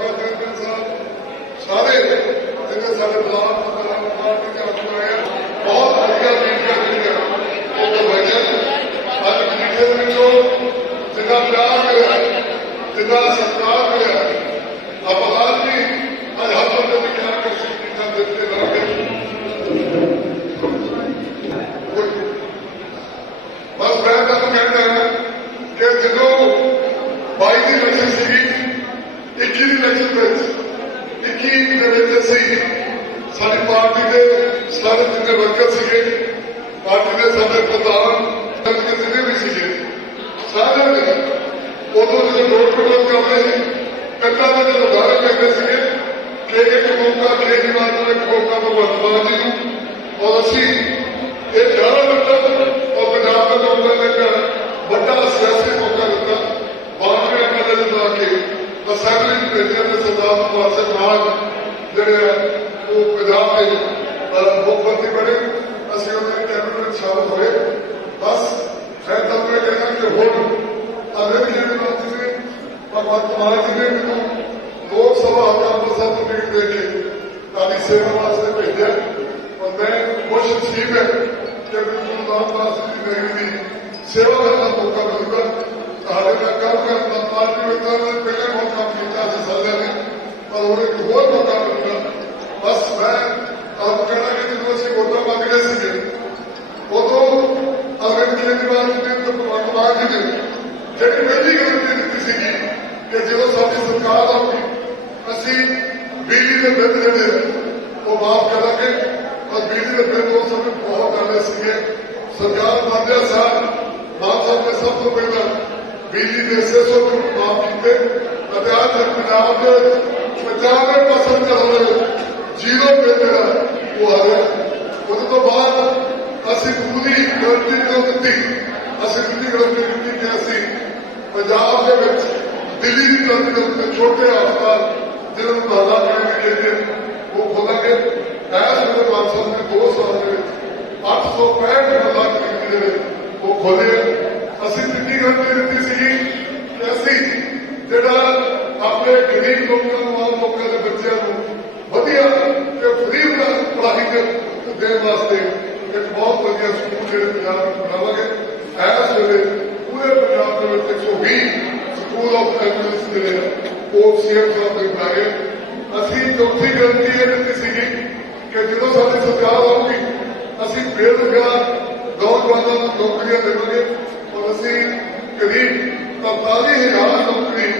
ਸਾਹਿਬ ਸਾਰੇ ਜਿਹੜੇ ਸਾਡੇ ਬਲਾਕ ਪਾਰਟੀ ਦੇ ਹੱਥ ਆਇਆ ਬਹੁਤ ਵਧੀਆ ਮੀਡੀਆ ਦਿੱਤਾ ਉਹ ਤੋਂ ਜਿੰਨਾ ਪਿਆਰ ਕਰਿਆ ਜਿੰਨਾ ਸਤਿਕਾਰ ਕਰਿਆ ਸਾਰੇ ਜਿੰਨੇ ਵਰਕਰ ਸੀਗੇ ਪਾਰਟੀ ਦੇ ਸਾਡੇ ਪ੍ਰਧਾਨ ਤੇ ਜਿੰਨੇ ਵੀ ਸੀਗੇ ਸਾਰੇ ਨੇ ਉਦੋਂ ਜਦੋਂ ਨੋਟ ਪ੍ਰੋਗਰਾਮ ਕਰਦੇ ਸੀ ਕੱਟਾ ਦੇ ਜਦੋਂ ਉਦਾਹਰਨ ਕਹਿੰਦੇ ਸੀਗੇ ਕਿ ਇੱਕ ਮੌਕਾ ਕੇਜਰੀਵਾਲ ਨੂੰ ਇੱਕ ਮੌਕਾ ਭਗਵੰਤ ਮਾਨ ਜੀ ਨੂੰ ਔਰ ਅਸੀਂ ਇਹ ਜਾਣਾ ਮਤਲਬ ਉਹ ਪੰਜਾਬ ਦਾ ਲੋਕਾਂ ਨੇ ਇੱਕ ਵੱਡਾ ਸਿਆਸੀ ਮੌਕਾ ਦਿੱਤਾ ਬਾਨਵੇਂ ਐਮਐਲਏ ਨੂੰ ਲਾ ਕੇ ਅਸੈਂਬਲੀ ਵਿੱਚ ਭੇਜਿਆ ਤੇ ਸਰਦਾਰ ਭਗਵੰਤ ਸਿੰਘ ਮਾਨ ਜਿਹੜੇ ਆ, ਉਹ ਪੰਜਾਬ ਦੇ ਅਹ, ਮੁੱਖ ਮੰਤਰੀ ਬਣੇ ਅਸੀਂ ਉਹਨਾਂ ਦੇ ਕੈਬਨਿਟ ਵਿੱਚ ਸ਼ਾਮਲ ਹੋਏ ਬਸ ਮੈਂ ਤਾਂ ਇਹ ਕਹਿਣਾ ਕਿ ਹੁਣ ਅਗਰ ਜਿਹੜੇ ਬਾਤ ਜੀ ਭਗਵੰਤ ਮਾਨ ਜੀ ਨੇ ਮੈਨੂੰ ਲੋਕ ਸਭਾ ਹਲਕਾ ਅੰਮ੍ਰਿਤਸਰ ਤੋਂ ਟਿਕਟ ਦੇ ਕੇ ਤੁਹਾਡੀ ਸੇਵਾ ਵਾਸਤੇ ਭੇਜਿਆ ਔਰ ਮੈਂ ਖੁਸ਼ ਨਸੀਬ ਹੈ ਕਿ ਮੈਨੂੰ ਗੁਰੂ ਰਾਮਦਾਸ ਜੀ ਦੀ ਨਗਰੀ ਦੀ ਸੇਵਾ ਕਰਨ ਦਾ ਮੌਕਾ ਮਿਲੂਗਾ ਤੁਹਾਡੇ ਨਾਲ ਕੰਮ ਕਰਨ ਦਾ ਪਾਰਟੀ ਵਿੱਚ ਤਾਂ ਮੈਂ ਪਹਿਲਾਂ ਬਹੁਤ ਕੰਮ ਕੀਤਾ ਸੀ ਸਾਰਿਆਂ ਨੇ ਪਰ ਹੁਣ ਇੱਕ ਹੋਰ ਮੌਕਾ ਮਿਲੂਗਾ ਬਸ ਮੈਂ ਆਪ ਕਹਿਣਾ ਕਿ ਜਦੋਂ ਅਸੀਂ ਵੋਟਾਂ ਮੰਗ ਰਹੇ ਸੀਗੇ ਜਿਹੜੀ ਪਹਿਲੀ ਗਾਰੰਟੀ ਦਿੱਤੀ ਸੀਗੀ ਕਿ ਜਦੋਂ ਸਾਡੀ ਸਰਕਾਰ ਆਊਗੀ, ਅਸੀਂ ਬਿਜਲੀ ਦੇ ਬਿੱਲ ਜਿਹੜੇ ਉਹ ਮਾਫ ਕਰਾਂਗੇ। ਔਰ ਬਿਜਲੀ ਦੇ ਬਿੱਲ ਉਸ ਸਮੇਂ ਬਹੁਤ ਜ਼ਿਆਦਾ ਸੀਗੇ। ਸਰਕਾਰ ਮੰਨਿਆ ਸਾਹਿਬ ਮਾਨ ਸਾਹਿਬ ਨੇ ਸਭ ਤੋਂ ਪਹਿਲਾਂ ਬਿਜਲੀ ਦੇ 600 ਨੂੰ ਮਾਫ ਕੀਤੇ। ਅਤੇ ਅੱਜ ਪੰਜਾਬ ਦੇ ਵਿੱਚ 95% ਘਰਾਂ ਜ਼ੀਰੋ ਬਿੱਲ ਜਿਹੜਾ ਉਹ ਆ ਰਿਹਾ ਉਸ ਤੋਂ ਬਾਅਦ ਅਸੀਂ ਪੂਰੀ ਗਰੰਟੀ ਕਿਉਂ ਦਿੱਤੀ? ਅਸੀਂ ਪੂਰੀ ਗਰੰਟੀ ਦਿੱਤੀ ਕਿ ਅਸੀਂ ਪੰਜਾਬ ਦੇ ਵਿੱਚ ਦਿੱਲੀ ਦੀ ਧਰਤੀ ਦੇ ਛੋਟੇ ਹਸਪਤਾਲ ਜਿਹਨਾਂ ਨੂੰ ਦਾਦਾ ਕਹਿੰਦੇ ਕਿ ਉਹ ਖੋਲਾਂਗੇ। ਐਸ ਵੇਲੇ ਮਾਨਸਾ ਨੇ ਦੋ ਸਾਲ ਦੇ ਵਿੱਚ 865 ਲੱਖ ਦੀ ਦੇ ਵਿੱਚ ਉਹ ਖੋਲੇ ਅਸੀਂ ਦਿੱਤੀ ਗਰੰਟੀ ਦਿੱਤੀ ਸੀਗੀ ਕਿ ਅਸੀਂ ਜਿਹੜਾ ਆਪਣੇ ਗਰੀਬ ਲੋਕਾਂ ਨੂੰ, ਆਮ ਲੋਕਾਂ ਦੇ ਬੱਚਿਆਂ ਨੂੰ ਵਧੀਆ ਦੇਣ ਵਾਸਤੇ ਇੱਕ ਬਹੁਤ ਵਧੀਆ ਸਕੂਲ ਜਿਹੜੇ ਪੰਜਾਬ ਵਿੱਚ ਬਣਾਵਾਂਗੇ। ਇਸ ਵੇਲੇ ਪੂਰੇ ਪੰਜਾਬ ਦੇ ਵਿੱਚ 120 ਸਕੂਲ ਆਫ ਐਕਸਲੈਂਸ ਜਿਹੜੇ ਉਹ ਸੀਐਮ ਸਾਹਿਬ ਨੇ ਬਣਾਏ। ਅਸੀਂ ਚੌਥੀ ਗਰੰਟੀ ਇਹ ਦਿੱਤੀ ਸੀਗੀ ਕਿ ਜਦੋਂ ਸਾਡੀ ਸਰਕਾਰ ਆਊਗੀ, ਅਸੀਂ ਬੇਰੁਜ਼ਗਾਰ ਨੌਜਵਾਨਾਂ ਨੂੰ ਨੌਕਰੀਆਂ ਦੇਵਾਂਗੇ। ਔਰ ਅਸੀਂ ਕਰੀਬ 45000 ਨੌਕਰੀ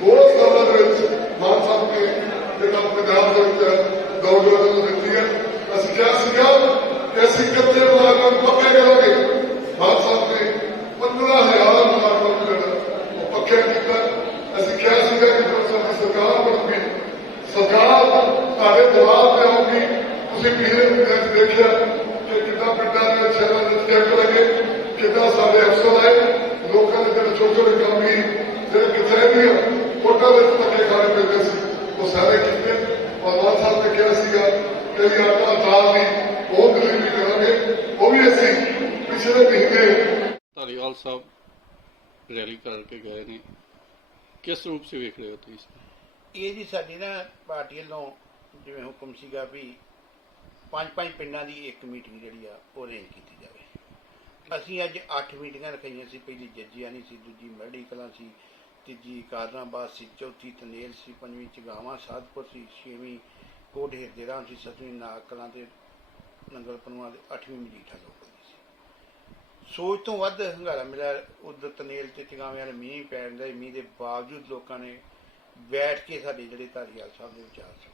ਦੋ ਸਾਲਾਂ ਦੇ ਵਿੱਚ ਮਾਨ ਸਾਹਿਬ ਨੇ ਜਿਹੜਾ ਪੰਜਾਬ ਦੇ ਵਿੱਚ ਨੌਜਵਾਨਾਂ ਨੂੰ ਦਿੱਤੀ ਹੈ ਅਸੀਂ ਕਿਹਾ ਸੀਗਾ ਕਿ ਅਸੀਂ ਕੱਤੇ ਮੁਲਾਜ਼ਮਾਂ ਨੂੰ ਪੱਕੇ ਕਰਾਂਗੇ ਮਾਨ ਸਾਹਿਬ ਨੇ 15000 ਮੁਲਾਜ਼ਮਾਂ ਨੂੰ ਜਿਹੜਾ ਉਹ ਪੱਕੇ ਕੀਤਾ ਅਸੀਂ ਕਿਹਾ ਸੀਗਾ ਕਿ ਜਦੋਂ ਸਾਡੀ ਸਰਕਾਰ ਬਣੂਗੀ ਸਰਕਾਰ ਤੁਹਾਡੇ ਦਬਾਅ ਤੇ ਆਉਗੀ ਤੁਸੀਂ ਪਿਛਲੇ ਦਿਨਾਂ 'ਚ ਦੇਖਿਆ ਕਿ ਕਿੱਦਾਂ ਪਿੰਡਾਂ ਦੇ ਸ਼ਹਿਰਾਂ ਦੇ ਚੈੱਕ ਲੱਗੇ ਕਿੱਦਾਂ ਸਾਡੇ ਅਫਸਰ ਆਏ ਲੋਕਾਂ ਦੇ ਜਿਹੜੇ ਛੋਟੇ ਛੋਟੇ ਕੰਮ ਜਿਹੜੇ ਕਿਤੇ ਦੀਆਂ ਫੋਟੋ ਵਿੱਚ ਧੱਕੇ ਖਾਣੇ ਪੈਂਦੇ ਸੀ। ਉਹ ਸਾਰੇ ਕੀਤੇ ਔਰ ਸਾਹਿਬ ਨੇ ਕਿਹਾ ਸੀਗਾ ਕਿ ਅਸੀਂ ਆਟਾ, ਦਾਲ ਦੀ ਉਹ ਡਿਲੀਵਰੀ ਕਰਾਂਗੇ, ਉਹ ਵੀ ਅਸੀਂ ਪਿਛਲੇ ਮਹੀਨੇ ਧਾਲੀਵਾਲ ਸਾਹਿਬ ਰੈਲੀ ਕਰਕੇ ਗਏ ਨੇ। ਕਿਸ ਰੂਪ ਸੇ ਵੇਖ ਰਹੇ ਹੋ ਤੁਸੀਂ ਇਹ ਜੀ ਸਾਡੀ ਨਾ ਪਾਰਟੀ ਵੱਲੋਂ ਜਿਵੇਂ ਹੁਕਮ ਸੀਗਾ ਵੀ ਪੰਜ ਪੰਜ ਪਿੰਡਾਂ ਦੀ ਇੱਕ ਮੀਟਿੰਗ ਜਿਹੜੀ ਆ, ਉਹ ਅਰੇਂਜ ਕੀਤੀ ਜਾਵੇ। ਅਸੀਂ ਅੱਜ 8 ਮੀਟਿੰਗਾਂ ਰਖਾਈਆਂ ਸੀ, ਪਹਿਲੀ ਜੱਜੀਆਂ ਸੀ, ਦੂਜੀ ਮਰੜੀ ਕਲਾਂ ਸੀ, ਤੀਜੀ ਕਾਰਨਾਬਾਦ ਸੀ, ਚੌਥੀ ਤਨੇਲ ਸੀ, ਪੰਜਵੀਂ ਚਗਾਵਾਂ, ਸਾਧਪੁਰ ਸੀ, ਛੇਵੀਂ ਕੋਟ ਹਿਰਦੇਰਾਮ ਸੀ, ਸੱਤਵੀਂ ਨਾਗ ਕਲਾਂ ਤੇ ਨੰਗਲ ਪਨੂਆ ਤੇ ਅੱਠਵੀਂ ਮਜੀਠਾ ਲੋਕ ਦੀ ਸੀ। ਸੋਚ ਤੋਂ ਵੱਧ ਹੰਗਾਰਾ ਮਿਲਿਆ, ਉਧਰ ਤਨੇਲ ਤੇ ਚਗਾਵਿਆਂ ਨੇ ਮੀਂਹ ਪੈਣ ਦੇ, ਮੀਂਹ ਦੇ ਬਾਵਜੂਦ ਲੋਕਾਂ ਨੇ ਬੈਠ ਕੇ ਸਾਡੇ ਜਿਹੜੇ ਧਾਰੀਵਾਲ ਸਾਹਿਬ ਦੇ ਵਿਚਾਰ ਸੁਣੇ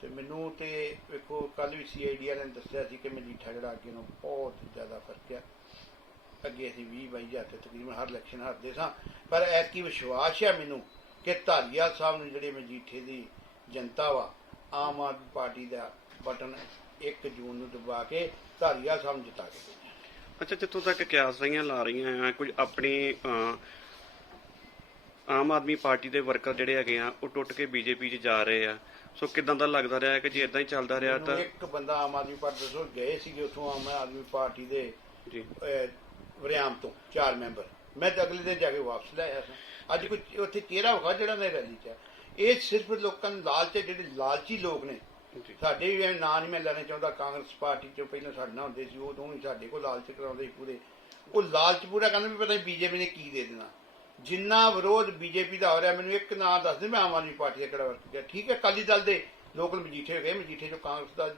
ਤੇ ਮੈਨੂੰ ਤੇ ਵੇਖੋ ਕੱਲ ਵੀ ਸੀਆਈਡੀ ਵਾਲਿਆਂ ਨੇ ਦੱਸਿਆ ਸੀ ਕਿ ਮਜੀਠਾ ਜਿਹੜਾ ਅੱਗੇ ਨੂੰ ਬਹੁਤ ਜ਼ਿਆਦਾ ਫ਼ਰਕ ਆ। ਅੱਗੇ ਅਸੀਂ 20 22 ਹਜ਼ਾਰ ਤੇ ਤਕਰੀਬਨ ਹਰ ਇਲੈਕਸ਼ਨ ਹਾਰਦੇ ਸਾਂ। ਪਰ ਐਤਕੀ ਵਿਸ਼ਵਾਸ ਹੈ ਮੈਨੂੰ ਕਿ ਧਾਰੀਵਾਲ ਸਾਹਿਬ ਨੂੰ ਜਿਹੜੇ ਮਜੀਠੇ ਦੀ ਜਨਤਾ ਵਾ, ਆਮ ਆਦਮੀ ਪਾਰਟੀ ਦਾ ਬਟਨ 1 ਜੂਨ ਨੂੰ ਦਬਾ ਕੇ ਧਾਰੀਵਾਲ ਸਾਹਿਬ ਨੂੰ ਜਿਤਾ ਕੇ ਅੱਛਾ, ਜਿੱਥੋਂ ਤੱਕ ਕਿਆਸ ਰਹੀਆਂ, ਲਾ ਰਹੀਆਂ ਆ, ਕੁਝ ਆਪਣੀ ਆਮ ਆਦਮੀ ਪਾਰਟੀ ਦੇ ਵਰਕਰ ਜਿਹੜੇ ਹੈਗੇ ਆ, ਉਹ ਟੁੱਟ ਕੇ ਬੀਜੇਪੀ 'ਚ ਜਾ ਰਹੇ ਆ। ਸੋ ਕਿਦਾਂ ਦਾ ਲੱਗਦਾ ਰਿਹਾ ਕਿ ਜੇ ਇਦਾਂ ਹੀ ਚੱਲਦਾ ਰਿਹਾ ਤਾਂ ਇੱਕ ਬੰਦਾ ਆਮ ਆਦਮੀ ਪਾਰਟੀ ਦੱਸੋ ਗਏ ਸੀਗੇ ਉੱਥੋਂ ਆਮ ਆਦਮੀ ਪਾਰਟੀ ਦੇ ਜੀ। ਵਰਿਆਮ ਤੋਂ ਚਾਰ ਮੈਂਬਰ। ਮੈਂ ਤਾਂ ਅਗਲੇ ਦਿਨ ਜਾ ਕੇ ਵਾਪਸ ਲੈ ਆਇਆ ਸਾਂ। ਅੱਜ ਕੋਈ ਉੱਥੇ ਚਿਹਰਾ ਵਿਖਾ ਜਿਹੜਾ ਮੇਰੇ ਰੈਲੀ ਚ ਹੈ। ਇਹ ਸਿਰਫ ਲੋਕਾਂ ਨੂੰ ਲਾਲਚ ਹੈ ਜਿਹੜੇ ਲਾਲਚੀ ਲੋਕ ਨੇ। ਸਾਡੇ ਵੀ ਨਾਂ ਨਹੀਂ ਮੈਂ ਲੈਣਾ ਚਾਹੁੰਦਾ। ਕਾਂਗਰਸ ਪਾਰਟੀ ਚੋਂ ਪਹਿਲਾਂ ਸਾਡੇ ਨਾਲ ਹੁੰਦੇ ਸੀ ਉਦੋਂ ਵੀ ਸਾਡੇ ਕੋਲ ਲਾਲਚ ਕਰਾਉਂਦੇ ਪੂਰੇ। ਉਹ ਲਾਲਚ ਪੂਰਾ ਕਰਨ ਵੀ ਪਤਾ ਨਹੀਂ ਬੀਜੇਪੀ ਨੇ ਕੀ ਦੇ ਦੇਣਾ। ਜਿੰਨਾ ਵਿਰੋਧ ਬੀਜੇਪੀ ਦਾ ਹੋ ਰਿਹਾ ਮੈਨੂੰ ਇੱਕ ਨਾਂ ਦੱਸ ਦੇ ਮੈਂ ਆਮ ਆਦਮੀ ਪਾਰਟੀ ਦਾ ਕਿਹੜਾ ਵਰਤ ਗਿਆ। ਠੀਕ ਹੈ ਅਕਾਲੀ ਦਲ ਦੇ ਲੋਕਲ ਮਜੀਠੇ ਗਏ ਮਜੀਠੇ ਚੋਂ ਕਾਂਗਰਸ ਦਾ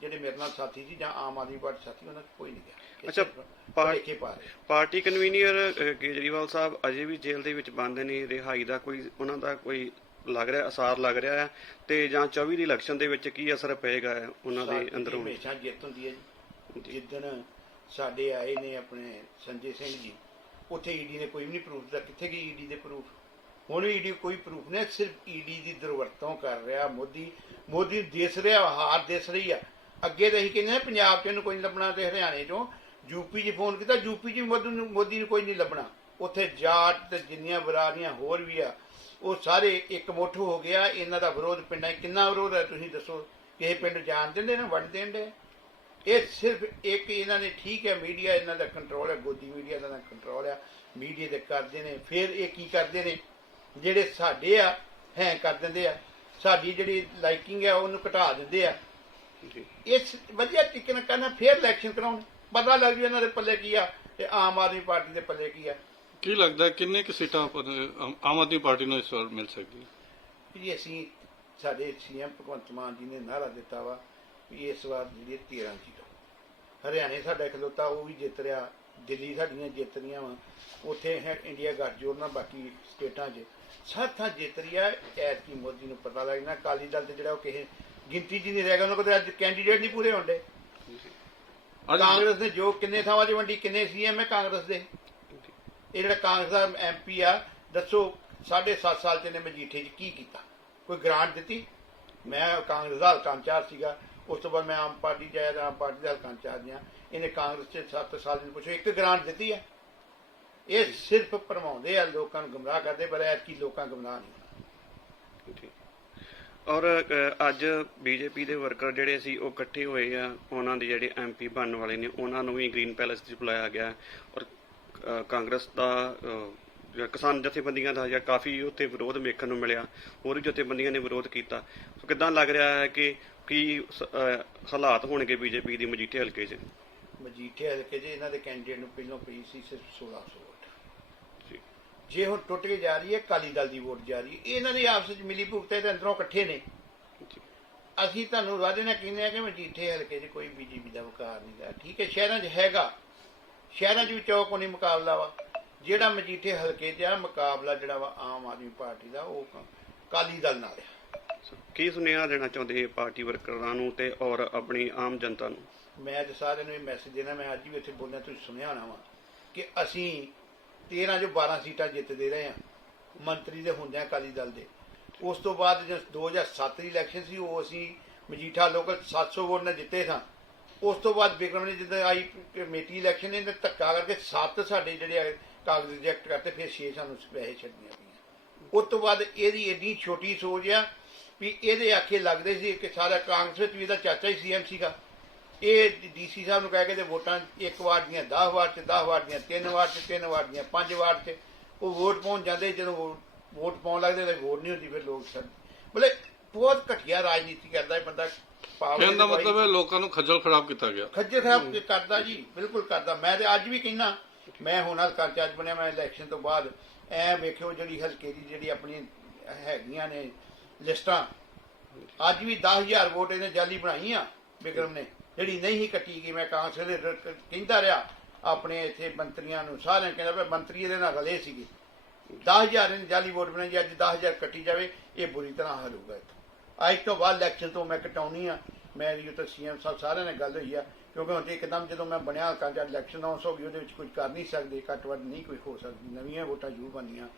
ਜਿਹੜੇ ਮੇਰੇ ਨਾਲ ਸਾਥੀ ਸੀ ਜਾਂ ਆਮ ਆਦਮੀ ਪਾਰਟੀ ਸਾਥੀ ਉਹਨਾਂ ਕੋਈ ਨਹੀਂ ਗਿਆ। ਅੱਛਾ, ਸਿਰਫ ਪਾ- ਭੁਲੇਖੇ ਪਾ ਰਹੇ ਪਾਰਟੀ ਕਨਵੀਨਰ ਕੇਜਰੀਵਾਲ ਸਾਹਿਬ ਅਜੇ ਵੀ ਜੇਲ੍ਹ ਦੇ ਵਿੱਚ ਬੰਦ ਨੇ ਰਿਹਾਈ ਦਾ ਕੋਈ ਉਹਨਾਂ ਦਾ ਕੋਈ ਲੱਗ ਰਿਹਾ ਅਸਾਰ ਲੱਗ ਰਿਹਾ ਹੈ ਤੇ ਜਾਂ 24 ਦੀ ਇਲੈਕਸ਼ਨ ਦੇ ਵਿੱਚ ਕੀ ਅਸਰ ਪਏਗਾ ਉਹਨਾਂ ਦੇ ਅੰਦਰੋਂ ਹਮੇਸ਼ਾ ਜਿੱਤ ਹੁੰਦੀ ਹੈ ਜੀ। ਜਿੱਦਣ ਸਾਡੇ ਆਏ ਨੇ ਆਪਣੇ ਸੰਜੇ ਸਿੰਘ ਜੀ ਉੱਥੇ ਈਡੀ ਨੇ ਕੋਈ ਵੀ ਨਹੀਂ ਪ੍ਰੂਫ ਦਿੱਤਾ ਕਿੱਥੇ ਗਈ ਈਡੀ ਦੇ ਪ੍ਰੂਫ ਹੁਣ ਈਡੀ ਕੋਈ ਪ੍ਰੂਫ ਨਹੀਂ, ਸਿਰਫ ਈਡੀ ਦੀ ਦੁਰਵਰਤੋਂ ਕਰ ਰਿਹਾ ਮੋਦੀ। ਮੋਦੀ ਨੂੰ ਰਿਹਾ, ਹਾਰ ਦਿਸ ਰਹੀ ਆ। ਅੱਗੇ ਤਾਂ ਅਸੀਂ ਕਹਿੰਦੇ ਹਾਂ ਪੰਜਾਬ 'ਚ ਇਹਨੂੰ ਕੋਈ ਨਹੀਂ ਲੱਭਣਾ ਤੇ ਹਰਿਆਣੇ 'ਚੋਂ। ਯੂਪੀ 'ਚ ਫੋਨ ਕੀਤਾ ਯੂਪੀ 'ਚ ਮੋਦੀ ਨੂੰ ਮੋਦੀ ਨੂੰ ਕੋਈ ਨਹੀਂ ਲੱਭਣਾ। ਉੱਥੇ ਜਾਟ ਤੇ ਜਿੰਨੀਆਂ ਬਰਾਦਰੀਆਂ ਹੋਰ ਵੀ ਆ, ਉਹ ਸਾਰੇ ਇੱਕ ਮੁੱਠ ਹੋ ਗਿਆ। ਇਹਨਾਂ ਦਾ ਵਿਰੋਧ ਪਿੰਡਾਂ 'ਚ ਕਿੰਨਾ ਵਿਰੋਧ ਹੈ, ਤੁਸੀਂ ਦੱਸੋ। ਕਿਸੇ ਪਿੰਡ ਜਾਣ ਦਿੰਦੇ ਨੇ, ਵੰਡ ਦੇਂਦੇ ਇਹ ਸਿਰਫ ਇੱਕ ਇਹਨਾਂ ਨੇ ਠੀਕ ਹੈ ਮੀਡੀਆ ਇਹਨਾਂ ਦਾ ਕੰਟਰੋਲ ਹੈ ਗੋਦੀ ਮੀਡੀਆ ਦਾ ਕੰਟਰੋਲ ਹੈ ਮੀਡੀਆ ਦੇ ਕਰਦੇ ਨੇ ਫਿਰ ਇਹ ਕੀ ਕਰਦੇ ਨੇ? ਜਿਹੜੇ ਸਾਡੇ ਆ ਹੈ ਕਰ ਦਿੰਦੇ ਆ ਸਾਡੀ ਜਿਹੜੀ ਲਾਈਕਿੰਗ ਹੈ ਉਹਨੂੰ ਘਟਾ ਦਿੰਦੇ ਆ। ਜੀ। ਇਸ ਵਧੀਆ ਤਰੀਕੇ ਨਾਲ ਕਰਨਾ ਫਿਰ ਇਲੈਕਸ਼ਨ ਕਰਾਉਣ। ਪਤਾ ਲੱਗ ਜੂ ਇਹਨਾਂ ਦੇ ਪੱਲੇ ਕੀ ਆ ਤੇ ਆਮ ਆਦਮੀ ਪਾਰਟੀ ਦੇ ਪੱਲੇ ਕੀ ਆ। ਕੀ ਲੱਗਦਾ ਕਿੰਨੇ ਕੁ ਸੀਟਾਂ ਆਮ ਆਦਮੀ ਪਾਰਟੀ ਨੂੰ ਇਸ ਵਾਰ ਮਿਲ ਸਕਦੀ ਵੀ ਅਸੀਂ ਸਾਡੇ ਸੀਐਮ ਭਗਵੰਤ ਮਾਨ ਜੀ ਨੇ ਨਾਰਾ ਦਿੱਤਾ ਵਾ ਵੀ ਇਸ ਵਾਰ ਜਿਹੜੀ 13 ਸੀਟਾਂ। ਹਰਿਆਣੇ ਸਾਡਾ ਖਲੋਤਾ ਉਹ ਵੀ ਜਿੱਤ ਰਿਹਾ। ਦਿੱਲੀ ਸਾਡੀਆਂ ਜਿੱਤ ਰਹੀਆਂ ਵਾ। ਉੱਥੇ ਹੈ ਇੰਡੀਆ ਗੱਠਜੋੜ ਨਾਲ ਬਾਕੀ ਸਟੇਟਾਂ 'ਚ। ਸਭ ਥਾਂ ਜਿੱਤ ਰਹੀ ਹੈ ਐਤਕੀ ਮੋਦੀ ਨੂੰ ਪਤਾ ਲੱਗਣਾ ਅਕਾਲੀ ਦਲ ਤੇ ਜਿਹੜਾ ਉਹ ਕਿਸੇ ਗਿਣਤੀ 'ਚ ਨਹੀਂ ਰਹਿ ਗਿਆ ਉਹਨਾਂ ਕੋਲ ਤਾਂ ਅੱਜ ਕੈਂਡੀਡੇਟ ਨਹੀਂ ਪੂਰੇ ਹੁੰਦੇ ਅੱਜ ਕਾਂਗਰਸ ਨੇ ਜੋ ਕਿੰਨੇ ਥਾਵਾਂ 'ਚ ਵੰਡੀ ਕਿੰਨੇ ਸੀਐਮ ਹੈ ਕਾਂਗਰਸ ਦੇ? ਇਹ ਜਿਹੜਾ ਕਾਂਗਰਸ ਦਾ ਐਮਪੀ ਆ ਦੱਸੋ 7.5 ਸਾਲ ਚ ਨੇ ਮਜੀਠੇ 'ਚ ਕੀ ਕੀਤਾ? ਕੋਈ ਗ੍ਰਾਂਟ ਦਿੱਤੀ? ਮੈਂ ਕਾਂਗਰਸ ਦਾ ਹਲਕਾ ਇੰਚਾਰਜ ਸੀਗਾ। ਉਸ ਤੋਂ ਬਾਅਦ ਮੈਂ ਆਮ ਪਾਰਟੀ 'ਚ ਤਾਂ ਆਮ ਪਾਰਟੀ ਦਾ ਹਲਕਾ ਇੰਚਾਰਜ ਹਾਂ ਇਹਨੇ ਕਾਂਗਰਸ 'ਚ 7 ਸਾਲ ਨੂੰ ਪੁੱਛੋ, ਇੱਕ ਗ੍ਰਾਂਟ ਦਿੱਤੀ ਹੈ। ਇਹ ਸਿਰਫ ਭਰਮਾਉਂਦੇ ਆ, ਲੋਕਾਂ ਨੂੰ ਗੁੰਮਰਾਹ ਕਰਦੇ, ਪਰ ਐਤਕੀ ਲੋਕਾਂ ਗੁੰਮਰਾਹ ਨਹੀਂ ਹੋਣਾ। ਔਰ ਅੱਜ ਬੀਜੇਪੀ ਦੇ ਵਰਕਰ ਜਿਹੜੇ ਸੀ, ਉਹ ਇਕੱਠੇ ਹੋਏ ਆ। ਉਹਨਾਂ ਦੇ ਜਿਹੜੇ ਐਮਪੀ ਬਣਨ ਵਾਲੇ ਨੇ, ਉਹਨਾਂ ਨੂੰ ਵੀ ਗ੍ਰੀਨ ਪੈਲੇਸ 'ਚ ਬੁਲਾਇਆ ਗਿਆ। ਔਰ ਕਾਂਗਰਸ ਦਾ ਕਿਸਾਨ ਜਥੇਬੰਦੀਆਂ ਦਾ ਜਾਂ ਕਾਫੀ ਉੱਥੇ ਵਿਰੋਧ ਵੇਖਣ ਨੂੰ ਮਿਲਿਆ। ਹੋਰ ਵੀ ਜਥੇਬੰਦੀਆਂ ਨੇ ਵਿਰੋਧ ਕੀਤਾ। ਸੋ ਕਿਦਾਂ ਲੱਗ ਰਿਹਾ ਹੈ ਕਿ ਕੀ ਸ- ਹਾਲਾਤ ਹੋਣਗੇ ਬੀਜੇਪੀ ਦੀ ਮਜੀਠੇ ਹਲਕੇ 'ਚ? ਮਜੀਠੇ ਹਲਕੇ 'ਚ ਇਹਨਾਂ ਦੇ ਕੈਂਡੀਡੇਟ ਨੂੰ ਪਹਿਲਾਂ ਪਈ ਸੀ ਸਿਰਫ 1600 ਵੋਟ। ਜੀ। ਜੇ ਹੁਣ ਟੁੱਟ ਕੇ ਜਾ ਰਹੀ ਹੈ ਅਕਾਲੀ ਦਲ ਦੀ ਵੋਟ ਜਾ ਰਹੀ ਹੈ ਇਹਨਾਂ ਦੀ ਆਪਸ ਵਿੱਚ ਮਿਲੀ ਭੁਗਤੇ ਤੇ ਅੰਦਰੋਂ ਇਕੱਠੇ ਨੇ। ਜੀ। ਅਸੀਂ ਤੁਹਾਨੂੰ ਵਾਅਦੇ ਨਾਲ ਕਹਿੰਦੇ ਆ ਕਿ ਮਜੀਠੇ ਹਲਕੇ 'ਚ ਕੋਈ ਬੀਜੇਪੀ ਦਾ ਵਕਾਰ ਨਹੀਂ ਗਾ। ਠੀਕ ਹੈ ਸ਼ਹਿਰਾਂ 'ਚ ਹੈਗਾ। ਸ਼ਹਿਰਾਂ 'ਚ ਵੀ ਚੌਕ ਨਹੀਂ ਮੁਕਾਬਲਾ ਵਾ। ਜਿਹੜਾ ਮਜੀਠੇ ਹਲਕੇ 'ਚ ਆ ਮੁਕਾਬਲਾ ਜਿਹੜਾ ਵਾ ਆਮ ਆਦਮੀ ਪਾਰਟੀ ਦਾ ਉਹ ਕਾਲੀ ਦਲ ਨਾਲ ਆ। ਕੀ ਸੁਨੇਹਾ ਦੇਣਾ ਚਾਹੁੰਦੇ ਇਹ ਪਾਰਟੀ ਵਰਕਰਾਂ ਨੂੰ ਤੇ ਔਰ ਆਪਣੀ ਆਮ ਜਨਤਾ ਨੂੰ? ਮੈਂ ਅੱਜ ਸਾਰਿਆਂ ਨੂੰ ਇਹ ਮੈਸੇਜ ਦੇਣਾ, ਮੈਂ ਅੱਜ ਵੀ ਇੱਥੇ ਬੋਲਣਾ ਤੁਸੀਂ ਸੁਣਿਆ ਹੋਣਾ ਵਾ ਕਿ ਅਸੀਂ 13 ਜੋ 12 ਸੀਟਾਂ ਜਿੱਤਦੇ ਰਹੇ ਹਾਂ, ਮੰਤਰੀ ਦੇ ਹੁੰਦਿਆਂ ਅਕਾਲੀ ਦਲ ਦੇ। ਉਸ ਤੋਂ ਬਾਅਦ ਜਦ 2007 ਦੀ ਇਲੈਕਸ਼ਨ ਸੀ, ਉਹ ਅਸੀਂ ਮਜੀਠਾ ਲੋਕਲ 700 ਵੋਟ ਨਾਲ ਜਿੱਤੇ ਸਾਂ। ਉਸ ਤੋਂ ਬਾਅਦ ਵਿਕਰਮ ਨੇ ਜਦੋਂ ਆਈ ਕਮੇਟੀ ਇਲੈਕਸ਼ਨ ਨੇ ਧੱਕਾ ਕਰਕੇ ਸੱਤ ਸਾਡੇ ਜਿਹੜੇ ਆ ਕਾਗਜ਼ ਰਿਜੈਕਟ ਕਰਤੇ, ਫਿਰ 6 ਸਾਨੂੰ ਪੈਸੇ ਛੱਡਣੀਆਂ ਪਈਆਂ। ਉਸ ਤੋਂ ਬਾਅਦ ਇਹਦੀ ਏਡੀ ਛੋਟੀ ਸੋਚ ਆ ਵੀ ਇਹਦੇ ਆਖੇ ਲੱਗਦੇ ਸੀ ਕਿ ਸਾਰਾ ਕਾਂਗਰਸ ਵਿੱਚ ਵੀ ਇਹਦਾ ਚਾਚਾ ਹੀ ਸੀਐਮ ਸੀਗਾ। ਇਹ ਡੀਸੀ ਸਾਹਿਬ ਨੂੰ ਕਹਿ ਕੇ ਤੇ ਵੋਟਾਂ ਇੱਕ ਵਾਰ ਦੀਆਂ 10 ਵਾਰ ਚ 10 ਵਾਰ ਦੀਆਂ 3 ਵਾਰ ਚ 3 ਵਾਰ ਦੀਆਂ 5 ਵਾਰ ਚ। ਉਹ ਵੋਟ ਪਾਉਣ ਜਾਂਦੇ ਜਦੋਂ ਵੋਟ ਪਾਉਣ ਲੱਗਦੇ ਤਾਂ ਵੋਟ ਨਹੀਂ ਹੁੰਦੀ ਫਿਰ ਲੋਕ ਸਨ। ਮਤਲਬ ਬਹੁਤ ਘਟੀਆ ਰਾਜਨੀਤੀ ਕਰਦਾ ਇਹ ਬੰਦਾ ਪਾਵਰ ਕਹਿਣ ਦਾ ਮਤਲਬ ਹੈ ਲੋਕਾਂ ਨੂੰ ਖੱਜਲ ਖਰਾਬ ਕੀਤਾ ਗਿਆ। ਖੱਜਲ ਖਰਾਬ ਤੇ ਕਰਦਾ ਜੀ ਬਿਲਕੁਲ ਕਰਦਾ। ਮੈਂ ਤੇ ਅੱਜ ਵੀ ਕਹਿੰਦਾ ਮੈਂ ਹੁਣ ਹਲਕਾ ਚਾਰਜ ਬਣਿਆ ਮੈਂ ਇਲੈਕਸ਼ਨ ਤੋਂ ਬਾਅਦ ਐ ਵੇਖਿਓ ਜਿਹੜੀ ਹਲਕੇ ਦੀ ਜਿਹੜੀ ਆਪਣੀ ਹੈਗੀਆਂ ਨੇ ਲਿਸਟਾਂ। ਅੱਜ ਵੀ 10000 ਵੋਟ ਇਹਨੇ ਜਾਲੀ ਬਣਾਈਆਂ ਵਿਕਰਮ ਨੇ। ਜਿਹੜੀ ਨਹੀਂ ਸੀ ਕੱਟੀ ਗਈ, ਮੈਂ ਕਾਂਗਰਸ ਦੇ ਰ- ਕਹਿੰਦਾ ਰਿਹਾ, ਆਪਣੇ ਇੱਥੇ ਮੰਤਰੀਆਂ ਨੂੰ ਸਾਰਿਆਂ ਨੂੰ ਕਹਿੰਦਾ ਵੀ ਮੰਤਰੀ ਇਹਦੇ ਨਾਲ ਰਲੇ ਸੀਗੇ। 10000 ਇਹਨੇ ਜਾਲੀ ਵੋਟ ਬਣਾਈ ਜੇ ਅੱਜ 10000 ਕੱਟੀ ਜਾਵੇ, ਇਹ ਬੁਰੀ ਤਰ੍ਹਾਂ ਹੱਲ ਹੋਊਗਾ ਇੱਥੋਂ। ਅੱਜ ਤੋਂ ਬਾਅਦ ਇਲੈਕਸ਼ਨ ਤੋਂ ਮੈਂ ਕਟਾਉਣੀ ਆ। ਮੇਰੀ ਉੱਤੇ ਸੀਐਮ ਸਾਹਿਬ ਸਾਰਿਆਂ ਨਾਲ ਗੱਲ ਹੋਈ ਆ ਕਿਉਂਕਿ ਹੁਣ ਤੇ ਇੱਕਦਮ ਜਦੋਂ ਮੈਂ ਬਣਿਆ ਹਲਕਾ ਜਾਂ ਇਲੈਕਸ਼ਨ ਆਉਂ ਹੋ ਗਈ ਉਹਦੇ ਵਿੱਚ ਕੁਝ ਕਰ ਨਹੀਂ ਸਕਦੇ ਘੱਟ ਵੱਧ ਨਹੀਂ ਕੋਈ ਹੋ ਸਕਦੀ ਨਵੀਆਂ ਵੋਟਾਂ ਜ਼ਰੂਰ ਬਣਨੀਆਂ।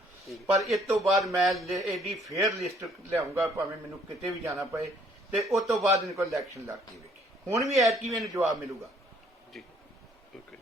ਪਰ ਇਸ ਤੋਂ ਬਾਅਦ ਮੈਂ ਇਹਦੀ ਫੇਅਰ ਲਿਸਟ ਲਿਆਉਂਗਾ ਭਾਵੇਂ ਮੈਨੂੰ ਕਿਤੇ ਵੀ ਜਾਣਾ ਪਏ ਤੇ ਉਸ ਤੋਂ ਬਾਅਦ ਇਹਨਾਂ ਕੋਲ ਇਲੈਕਸ਼ਨ ਲੜਦੀ ਵੇਖੀ। ਹੁਣ ਵੀ ਐਤਕੀ ਇਹਨੂੰ ਜਵਾਬ ਮਿਲੂਗਾ। ਜੀ। ਓਕੇ